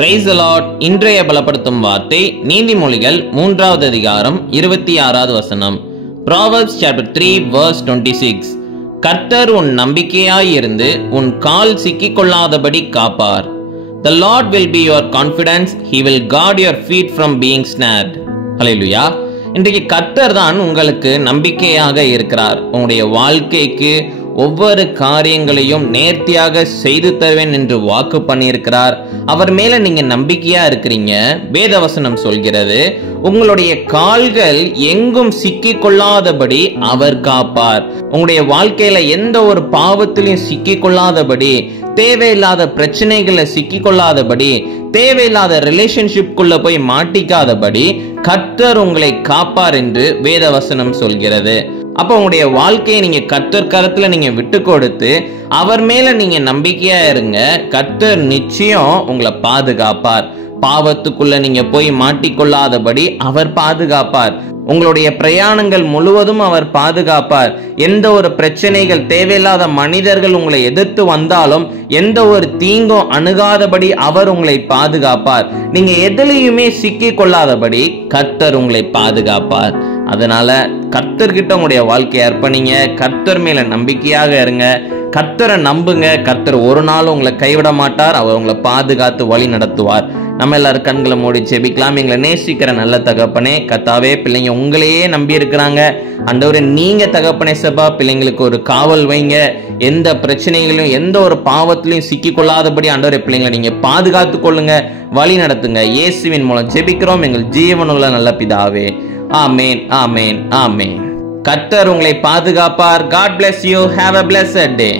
Praise the Lord. இன்றைய பலப்படுத்தும் வார்த்தை நீதிமொழிகள் 3வது அதிகாரம் 26வது வசனம். Proverbs chapter 3 verse 26. கர்த்தர் உன் நம்பிக்கையாய் இருந்து உன் கால் சிக்கிக் கொள்ளாதபடி காப்பார். The Lord will be your confidence. He will guard your feet from being snared. ஹல்லேலூயா. இன்றைக்கு கர்த்தர் தான் உங்களுக்கு நம்பிக்கையாக இருக்கிறார். உங்களுடைய வாழ்க்கைக்கு ஒவ்வொரு காரியங்களையும் நேர்த்தியாக செய்து தருவேன் என்று வாக்கு பண்ணியிருக்கிறார். அவர் மேல நீங்க நம்பிக்கையா இருக்கிறீங்க. வேதவசனம் சொல்கிறது, உங்களுடைய கால்கள் எங்கும் சிக்கிக் கொள்ளாதபடி அவர் காப்பார். உங்களுடைய வாழ்க்கையில எந்த ஒரு பாவத்திலையும் சிக்கிக் கொள்ளாதபடி, தேவையில்லாத பிரச்சனைகளை சிக்கிக் கொள்ளாதபடி, தேவையில்லாத ரிலேஷன்ஷிப்குள்ள போய் மாட்டிக்காதபடி கர்த்தர் உங்களை காப்பார் என்று வேதவசனம் சொல்கிறது. அப்ப உங்களுடைய வாழ்க்கையை நீங்க கர்த்தர் கரத்துல நீங்க விட்டு கொடுத்து அவர் மேல நீங்க நம்பிக்கையா இருங்க. கர்த்தர் நிச்சயம் உங்களை பாதுகாப்பார். பாவத்துக்குள்ள நீங்க போய் மாட்டிக்கொள்ளாதபடி அவர் பாதுகாப்பார். உங்களுடைய பிரயாணங்கள் முழுவதும் அவர் பாதுகாப்பார். எந்த ஒரு பிரச்சனைகள், தேவையில்லாத மனிதர்கள் உங்களை எதிர்த்து வந்தாலும் எந்த ஒரு தீங்கும் அணுகாதபடி அவர் உங்களை பாதுகாப்பார். நீங்க எதிலையுமே சிக்கிக் கொள்ளாதபடி கர்த்தர் உங்களை பாதுகாப்பார். அதனால கர்த்தர்கிட்ட உங்களுடைய வாழ்க்கையை அர்ப்பணிங்க. கர்த்தர் மேல நம்பிக்கையாக இருங்க. கர்த்தரை நம்புங்க. கர்த்தர் ஒரு நாள் உங்களை கைவிட மாட்டார். அவர் உங்களை பாதுகாத்து வழி நடத்துவார். நம்ம எல்லாரும் கண்களை மூடி ஜெபிக்கலாம். எங்களை நேசிக்கிற நல்ல தகப்பனே, கர்த்தாவே, பிள்ளைங்க உங்களையே நம்பி இருக்கிறாங்க. ஆண்டவரே, நீங்க தகப்பனே சபா பிள்ளைங்களுக்கு ஒரு காவல் வைங்க. எந்த பிரச்சனைகளையும் எந்த ஒரு பாவத்திலையும் சிக்கிக் கொள்ளாதபடி ஆண்டவரே பிள்ளைங்களை நீங்க பாதுகாத்து கொள்ளுங்க, வழி நடத்துங்க. இயேசுவின் மூலம் ஜெபிக்கிறோம் எங்கள் ஜீவனுள்ள நல்ல பிதாவே. ஆமேன், ஆமேன், ஆமேன். கர்த்தர் உங்களை பாதுகாப்பார். God bless you. Have a blessed day.